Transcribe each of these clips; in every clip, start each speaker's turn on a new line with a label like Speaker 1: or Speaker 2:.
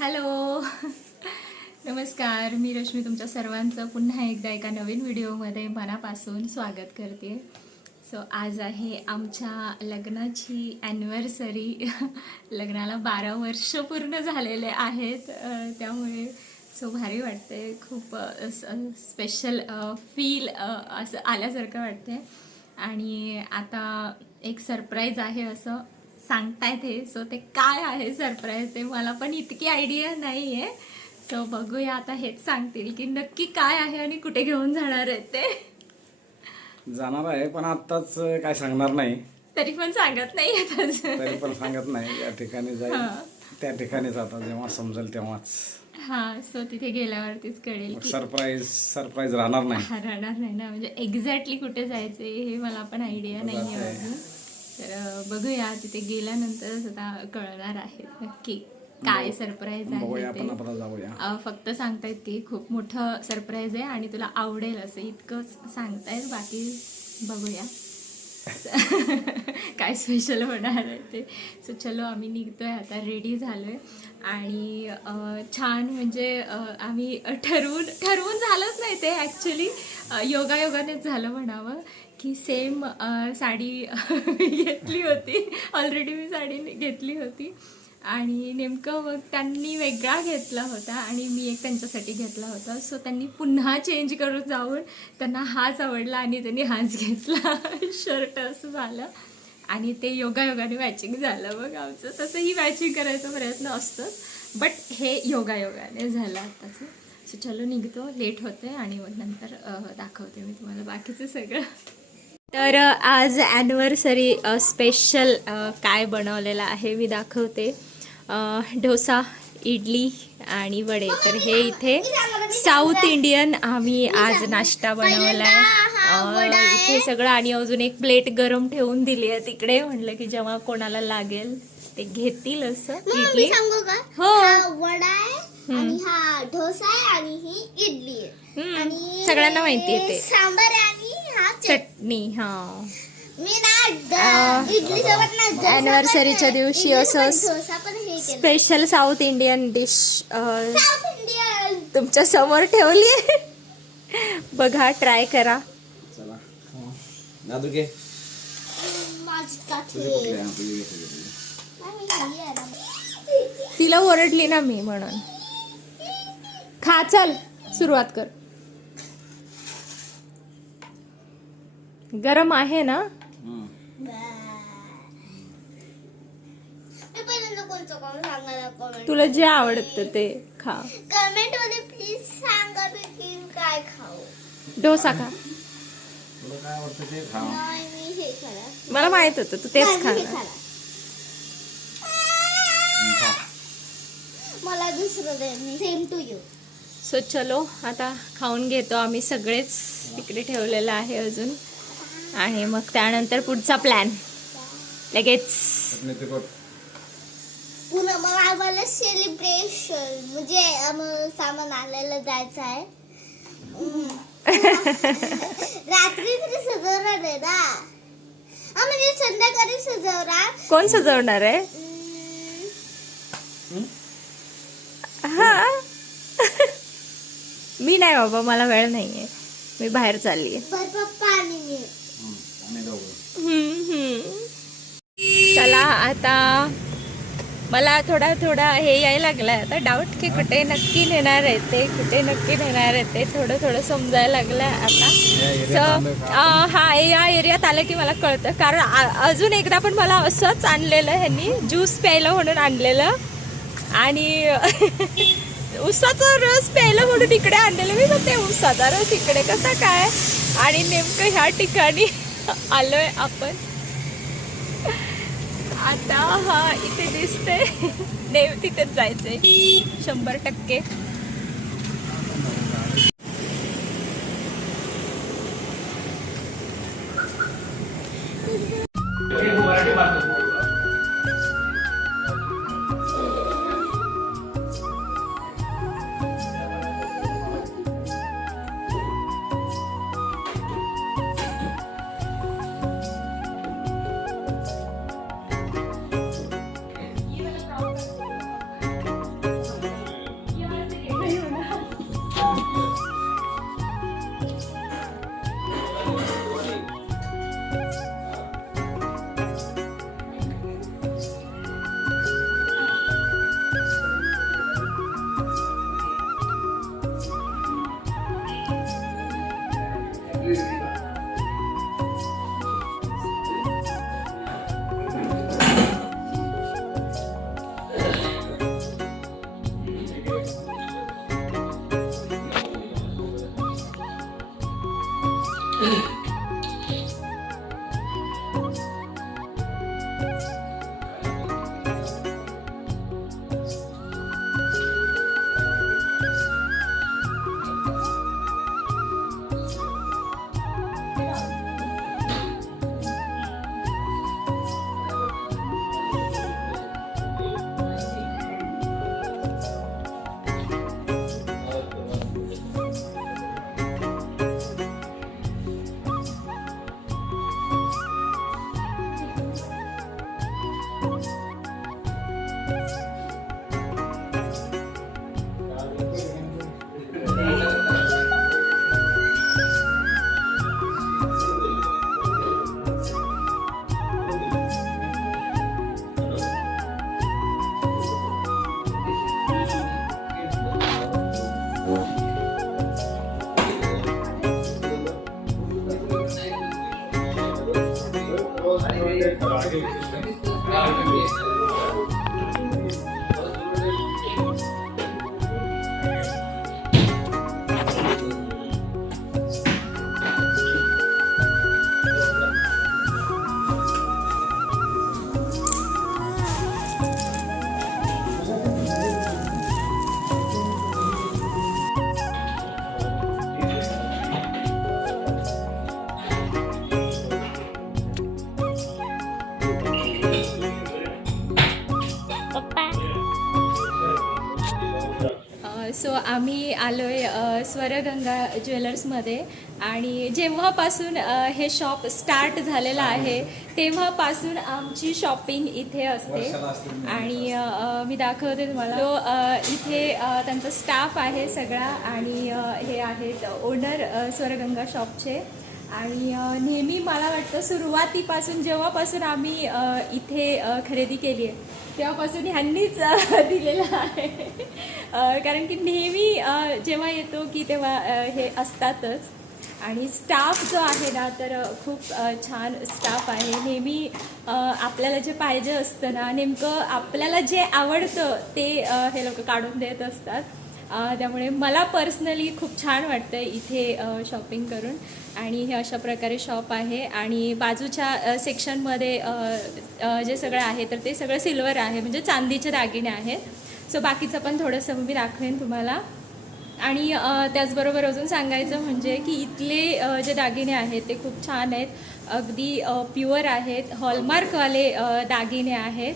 Speaker 1: Hello. नमस्कार मी रश्मी तुमच्या सर्वांचं पुन्हा एकदा एका नवीन व्हिडिओमध्ये मनापासून स्वागत करते. सो आज आहे आमच्या लग्नाची ॲनिव्हर्सरी लग्नाला बारा वर्ष पूर्ण झालेले आहेत. त्यामुळे सो भारी वाटते. खूप स्पेशल फील असं आल्यासारखं वाटते. आणि आता एक सरप्राईज आहे असं. सांगतायत हे सो ते काय आहे सरप्राईज ते मला पण इतकी आयडिया नाही आहे सो बघूया आता हेच सांगतील की नक्की काय आहे आणि कुठे घेऊन जाणार आहेत ते.
Speaker 2: जाणार आहे पण आत्ताच काय सांगणार नाही.
Speaker 1: तरी पण सांगत नाही.
Speaker 2: तरी पण सांगत नाही. या ठिकाणी जाईल. त्या ठिकाणीच आता जेव्हा समजेल तेव्हाच.
Speaker 1: हा सो तिथे गेल्यावरतीच कळेल
Speaker 2: सरप्राईज सरप्राईज राहणार नाही.
Speaker 1: राहणार नाही ना. म्हणजे एक्झॅक्टली कुठे जायचे हे मला पण आयडिया नाही आहे तर बघूया तिथे गेल्यानंतरच आता कळणार आहे नक्की काय सरप्राईज आहे ते. फक्त सांगतायत की खूप मोठं सरप्राईज आहे आणि तुला आवडेल असं इतकंच सांगतायत बाकी बघूया. काय स्पेशल होणार आहे ते. सो चलो आम्ही निघतोय. आता रेडी झालोय. आणि अं, छान म्हणजे अं, आम्ही ठरवून ठरवून झालंच नाही ते ॲक्च्युली योगायोगानेच झालं म्हणावं. की सेम साडी घेतली होती. ऑलरेडी मी साडी घेतली होती. आणि नेमकं मग त्यांनी वेगळा घेतला होता आणि मी एक त्यांच्यासाठी घेतला होता. सो त्यांनी पुन्हा चेंज करून जाऊन त्यांना हाच आवडला आणि त्यांनी हाच घेतला. शर्ट असं झालं. आणि ते योगायोगाने मॅचिंग झालं मग आमचं. तसंही मॅचिंग करायचा प्रयत्न असतोच बट हे योगायोगाने झालं आत्ताचं सो चलो निघतो. लेट होते आणि मग नंतर दाखवते मी तुम्हाला बाकीचं सगळं. तर आज ॲनिव्हर्सरी स्पेशल काय बनवलेलं आहे मी दाखवते. डोसा इडली आणि वडे. तर हे इथे साऊथ इंडियन आम्ही आज नाश्ता बनवला आहे इथे सगळं आणि अजून एक प्लेट गरम ठेवून दिली आहे तिकडे. म्हणलं की जेव्हा कोणाला लागेल ते घेतील असं.
Speaker 3: इडली. हो. वडा आहे आणि डोसा आणि ही
Speaker 1: इडली सगळ्यांना माहिती आहे ते. सांबार चटणी. हा. आहे. दिवशी असं स्पेशल साऊथ इंडियन डिश तुमच्यासमोर ठेवली बघा ट्राय करा. तिला ओरडली ना मी म्हणून. खा चल. सुरुवात कर. गरम आहे ना? तुला जे आवडतं ते खा.
Speaker 3: कमेंटमध्ये प्लीज सांगा मी की काय खाऊ.
Speaker 1: डोसा खा.
Speaker 2: तुला काय आवडतं ते खा.
Speaker 3: नाही मी हे खाणार.
Speaker 1: मला माहीत होतं तू तेच खा.
Speaker 3: मला दुसरं दे मी सेम टू यू
Speaker 1: सो चलो आता खाऊन घेतो आम्ही सगळेच. तिकडे ठेवलेलं आहे अजून. आणि मग त्यानंतर पुढचा प्लॅन लगेच.
Speaker 3: पुन्हा मग आम्हाला सेलिब्रेशन म्हणजे सामान आणायला जायचं आहे. रात्री तरी सजवणार आहे ना? हा म्हणजे संध्याकाळी सजवणार.
Speaker 1: कोण सजवणार आहे. हा. मी नाही बाबा मला वेळ नाहीये. मी बाहेर चालली आहे
Speaker 3: पप्पा आणि मी. दोघं
Speaker 1: चला आता मला थोडा थोडा हे यायला लागलाय. आता डाऊट की कुठे नक्की नेणार आहे ते कुठे नक्की नेणार आहे ते थोडं थोडं समजायला लागलंय आता. हा या एरियात आलं की मला कळतं. कारण अजून एकदा पण मला असंच आणलेलं ह्यांनी ज्यूस प्यायला म्हणून आणलेलं. आणि उसाचा रस प्यायला म्हणून इकडे आणलेलं. मी म्हणते उसाचा रस इकडे कसा काय? आणि नेमकं ह्या ठिकाणी आलोय आपण. आता हा इथे दिसते देव तिथेच जायचंय. शंभर टक्के. सो आम्ही आलो आहे स्वरगंगा ज्वेलर्समध्ये. आणि जेव्हापासून हे शॉप स्टार्ट झालेलं आहे तेव्हापासून आमची शॉपिंग इथे असते. आणि मी दाखवते तुम्हाला. तो इथे त्यांचा स्टाफ आहे सगळा आणि हे आहेत ओनर स्वरगंगा शॉपचे. आणि नेहमी मला वाटतं सुरुवातीपासून जेव्हापासून आम्ही इथे खरेदी केली आहे तेव्हापासून ह्यांनीच दिलेला आहे. कारण की नेहमी जेव्हा येतो की तेव्हा हे असतातच. आणि स्टाफ जो आहे ना तर खूप छान स्टाफ आहे. नेहमी आपल्याला जे पाहिजे असतं ना नेमकं आपल्याला जे आवडतं ते हे लोक काढून देत असतात. त्यामुळे मला पर्सनली खूप छान वाटतं इथे शॉपिंग करून. आणि हे अशा प्रकारे शॉप आहे. आणि बाजूच्या सेक्शनमध्ये जे सगळं आहे तर ते सगळं सिल्वर आहे. म्हणजे चांदीचे दागिने आहेत. सो बाकीचं पण थोडंसं मी दाखवेन तुम्हाला. आणि त्याचबरोबर अजून सांगायचं म्हणजे की इथले जे दागिने आहेत ते खूप छान आहेत. अगदी प्युअर आहेत हॉलमार्कवाले दागिने आहेत.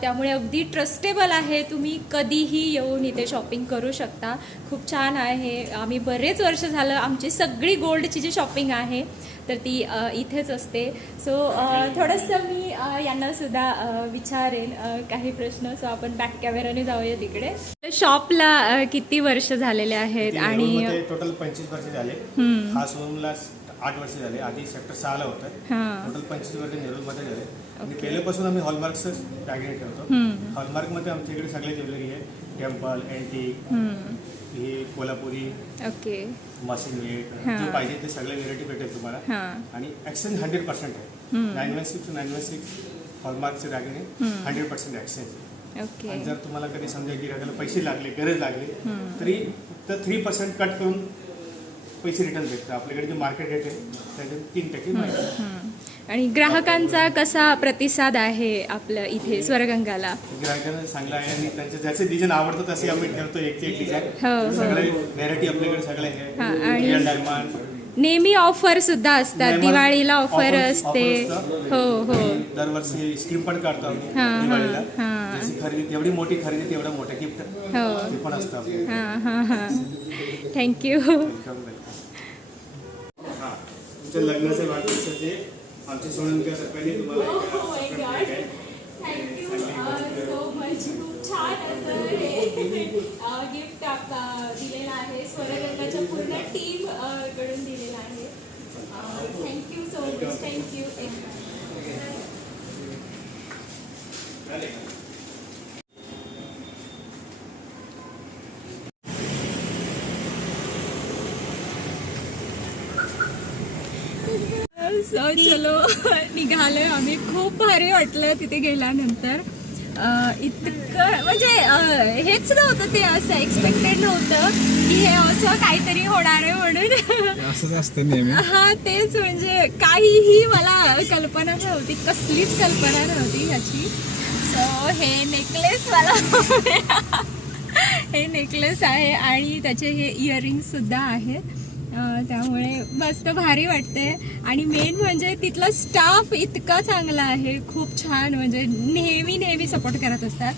Speaker 1: त्यामुळे अगदी ट्रस्टेबल आहे. तुम्ही कधीही येऊन इथे शॉपिंग करू शकता. खूप छान आहे. आम्ही बरेच वर्ष झालं आमची सगळी गोल्डची जी शॉपिंग आहे तर ती इथेच असते. सो थोडंसं मी यांना सुद्धा विचारेन काही प्रश्न. सो आपण बॅक कॅमेराने जाऊया तिकडे. शॉपला किती वर्ष झालेले आहेत?
Speaker 2: आणि टोटल पंचवीस वर्ष झाले. हा शोरूमला आठ वर्ष झाले. आधी सेक्टर सहाला होतं. हां. टोटल पंचवीस वर्ष नेरूळमध्ये झाले. आणि पहिल्यापासून आम्ही हॉलमार्कच दागिने ठेवतो. हॉलमार्कमध्ये आमच्याकडे सगळे ज्वेलरी आहे टेम्पल अँटिक हम्म. ही कोल्हापुरी ओके. Machine weight. जो पाहिजे ते सगळे व्हेरायटी भेटेल तुम्हाला. हां. आणि एक्सचेंज हंड्रेड पर्सेंट आहे. Nine one six nine one six हॉलमार्कचे दागिने. Hundred percent exchange okay. आणि जर तुम्हाला कधी समजा गिरायला पैसे लागले गरज लागली. तरी फक्त थ्री पर्सेंट कट करून पैसे रिटर्न भेटतात. आपल्याकडे जे मार्केट रेट आहे त्याच्यात तीन टक्के माहिती.
Speaker 1: आणि ग्राहकांचा कसा प्रतिसाद आहे आपल्या इथे स्वर्गंगाला?
Speaker 2: ग्राहकांना चांगलं आहे आणि त्यांचे जसे डिझाईन आवडतं तसे आम्ही ठेवतो एक एक हो, डिझाईन हो. सगळे व्हेरायटी आपल्याकडे सगळे
Speaker 1: हां, आहे आणि- नेहमी ऑफर सुद्धा असतात. दिवाळीला ऑफर असते.
Speaker 2: हो हो. दरवर्षी स्कीम पण काढतो आम्ही हां, हां, दिवाळीला. हां. जशी खरेदी जेवढी मोठी खरेदी तेवढं मोठं गिफ्ट
Speaker 1: हो. पण असतं. हां हां हां. थँक्यू हां
Speaker 2: तुमच्या लग्नाचे वाढदिवसाचे आमच्या सोनंकर सगळ्यांनी तुम्हाला
Speaker 1: खूप छान असं हे? गिफ्ट दिलेलं आहे स्वरगंगाच्या पूर्ण टीम कडून दिलेलं आहे thank you so much thank you so चलो निघालोय आम्ही. खूप भारी वाटलं तिथे गेल्यानंतर. इतकं म्हणजे हेच नव्हतं ते असं एक्सपेक्टेड नव्हतं की हे असं काहीतरी होणार आहे म्हणून.
Speaker 2: असंच असतं नेहमी.
Speaker 1: हा तेच म्हणजे काहीही मला कल्पना नव्हती कसलीच कल्पना नव्हती ह्याची. सो हे नेकलेस मला हे नेकलेस आहे आणि त्याचे हे इयरिंग सुद्धा आहेत. त्यामुळे मस्त भारी वाटते. आणि मेन म्हणजे तिथला स्टाफ इतका चांगला आहे. खूप छान म्हणजे नेहमी नेहमी सपोर्ट करत असतात.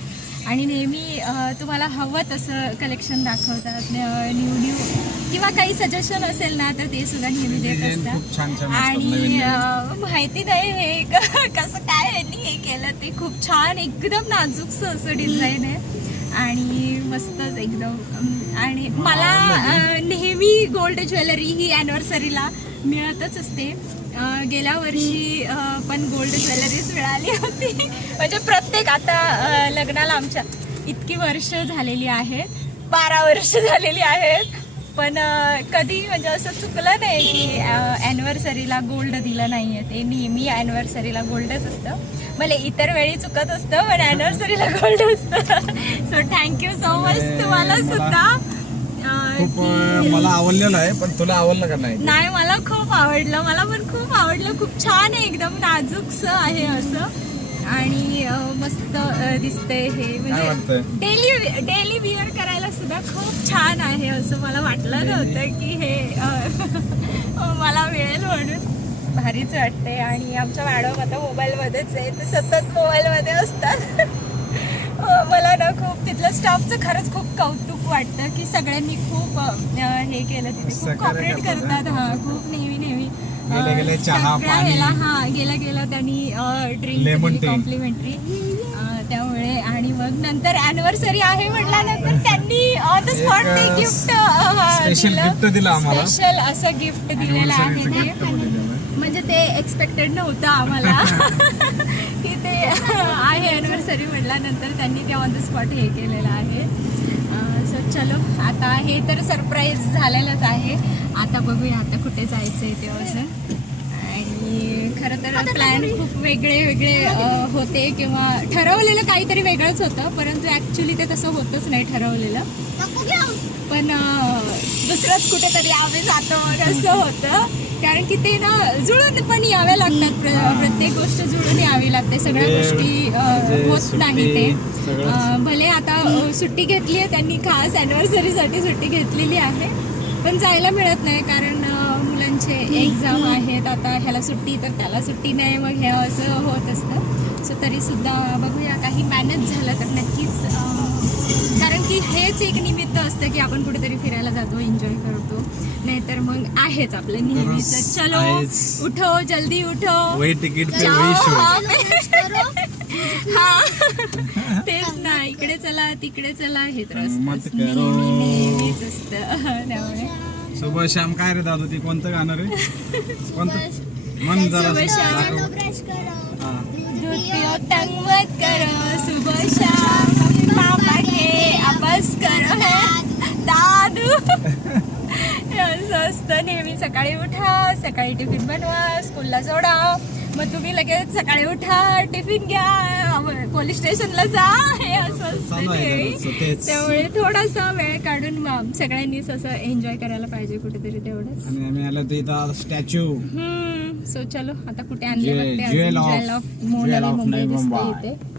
Speaker 1: आणि नेहमी तुम्हाला हवं तसं कलेक्शन दाखवतात. न्यू न्यू किंवा काही सजेशन असेल ना तर ते सुद्धा नेहमी देत असतात. आणि माहिती नाही हे कसं काय यांनी हे केलं ते खूप छान एकदम नाजूकसं असं डिझाईन आहे. आणि मस्तच एकदम. आणि मला नेहमी गोल्ड ज्वेलरी ही अॅनिव्हर्सरीला मिळतच असते. गेल्या वर्षी पण गोल्ड ज्वेलरीज मिळाली होती. म्हणजे प्रत्येक आता लग्नाला आमच्या इतकी वर्ष झालेली आहेत. बारा वर्ष झालेली आहेत. पण कधी म्हणजे असं चुकलं नाही की ॲनिव्हर्सरीला गोल्ड दिलं नाही आहे ते नेहमी ॲनिव्हर्सरीला गोल्डच असतं. मला इतर वेळी चुकत असतं पण ॲनिव्हर्सरीला गोल्ड असतं. So thank you so much तुम्हाला सुद्धा.
Speaker 2: खूप मला आवडलेलं आहे पण तुला आवडलं का नाही?
Speaker 1: नाही मला खूप आवडलं. मला पण खूप आवडलं. खूप छान आहे एकदम नाजूकसं आहे असं. आणि मस्त दिसतंय हे. म्हणजे डेली डेली विअर करायला सुद्धा खूप छान आहे असं मला वाटलं नव्हतं की हे अं, मला मिळेल म्हणून. भारीच वाटते आणि आमच्या मॅडम आता मोबाईलमध्येच आहे. ते सतत मोबाईलमध्ये असतात अं, मला ना खूप तिथलं स्टाफचं खरंच खूप कौतुक वाटतं की सगळ्यांनी खूप अं, हे केलं तिथे खूप कॉपरेट करतात, हा खूप नेहमी नेहमी
Speaker 2: गेल्या गेल्या चहा, पाणी. हा
Speaker 1: गेल्या गेल्या त्यांनी ड्रिंक Lemon दिली tea. कॉम्प्लिमेंटरी त्यामुळे आणि मग नंतर अॅनिव्हर्सरी आहे म्हटल्यानंतर त्यांनी ऑन द स्पॉट ते गिफ्ट
Speaker 2: special gift दिलं आम्हाला. स्पेशल
Speaker 1: असं गिफ्ट दिलेलं आहे Anniversary चं ते gift दिलेलं आहे. म्हणजे ते एक्सपेक्टेड नव्हतं आम्हाला अॅनिव्हर्सरी म्हटल्यानंतर त्यांनी ते ऑन द स्पॉट हे केलेलं आहे. सो चलो आता हे तर सरप्राईज झालेलंच आहे. आता बघूया आता कुठे जायचं आहे ते असं. आणि खरं तर प्लॅन खूप वेगळे वेगळे होते किंवा ठरवलेलं काहीतरी वेगळंच होतं परंतु ॲक्च्युली ते तसं होतच नाही ठरवलेलं. पण दुसरंच कुठेतरी आम्ही जातो असं होतं. कारण की ते ना जुळून पण याव्या लागतात प्र- प्रत्येक गोष्ट जुळून यावी लागते. सगळ्या गोष्टी होत नाही ते. भले आता सुट्टी घेतली आहे त्यांनी खास अॅनिव्हर्सरीसाठी सुट्टी घेतलेली आहे. पण जायला मिळत नाही कारण मुलांचे एक्झाम आहेत. आता ह्याला सुट्टी तर त्याला सुट्टी नाही मग हे असं होत असतं. सो तरीसुद्धा बघूया काही मॅनेज झालं तर नक्कीच कारण की हेच एक निमित्त असतं की आपण कुठेतरी फिरायला जातो एन्जॉय करतो. नाहीतर मग आहेच आपलं नेहमीच. चलो. उठो जल्दी उठो.
Speaker 2: वही तिकीट पे जाओ, वही शो
Speaker 1: हा, तेच ना इकडे चला तिकडे चला हे तर
Speaker 2: नेहमीच
Speaker 1: असतं. त्यामुळे.
Speaker 2: सुबह शाम काय रे दादू ती कोणतं गाणं रे?
Speaker 3: कोणतं?
Speaker 2: मन जरा
Speaker 1: करो पियो तंग मत करो सुबह शाम. पापा के अभ्यास करो. है दादू. असं असतं नेहमी सकाळी उठा सकाळी टिफिन बनवा स्कूलला सोडा. मग तुम्ही लगेच सकाळी उठा टिफिन घ्या. पोलीस स्टेशनला जा. हे असं असतं नेहमी. त्यामुळे थोडासा वेळ काढून मग सगळ्यांनीच असं एन्जॉय करायला पाहिजे कुठेतरी तेवढंच.
Speaker 2: आम्ही आलो स्टॅच्यू.
Speaker 1: सो चलो आता कुठे आणले ज्वेल- ऑफ- मुंबई दिसते. इथे